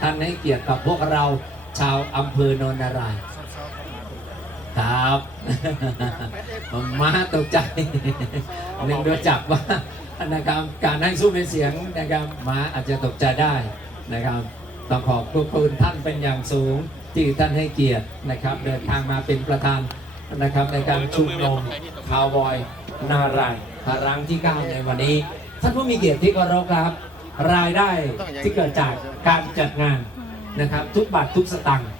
ท่านให้เกียรติกับพวกเราชาวอำเภอโนนนารายครับมาตกใจหนึ่งโดยจับว่านะครับการให้สู้เป็นเสียงนะครับม้าอาจจะตกใจได้นะครับต้องขอบคุณท่านเป็นอย่างสูงที่ท่านให้เกียรตินะครับ เดินทางมาเป็นประธานนะครับในการชุมนุมคาวบอยนารายครั้งที่ 9 ในวันนี้ ท่านผู้มีเกียรติที่เคารพครับ รายได้ที่เกิดจากการจัดงานนะครับ ทุกบาททุกสตังค์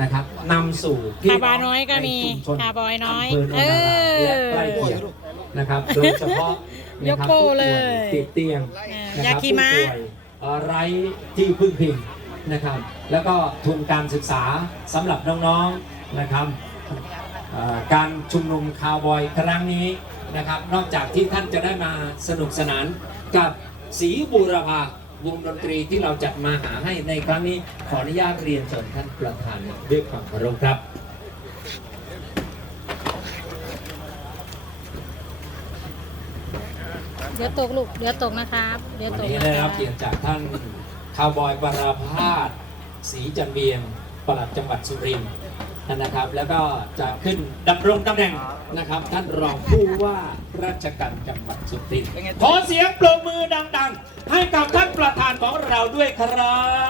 นะครับนำสู่พี่คาร์บอยน้อยก็มีในชุชนคาร์บอยน้อยำเภอโนนนารายณ์และใกล้เคียงนะครับโดยเฉพาะยกโป้เลยนะครับผู้ป่วติดเตียงอ่านะยาครับกิมะผู้ป่วยเอ่อไร้ที่พึ่งพิงนะครับ แล้วก็ทุนการศึกษาสำหรับน้องๆนะครับเอ่อการชุมนุมคาวบอยครั้งนี้นะครับ นอกจากที่ท่านจะได้มาสนุกสนานกับ สีบูรพาวงดนตรีที่เราจัดมาหาให้ในครั้งนี้ขออนุญาตเรียนเชิญท่านประธานด้วยความเคารพครับเดี๋ยวตกลูกเดี๋ยวตกนะครับเดี๋ยววันตกนี้นะได้ครัรับบเกียรติจากท่านคาวบอยปราพาสศรีจันเบียงปลัดจังหวัดสุรินทร์นะครับ แล้วก็จะขึ้นดำรงตำแหน่งนะครับ ท่านรองผู้ว่าราชการจังหวัดสุรินทร์ขอเสียงปรบานปรานของเราด้วยครับ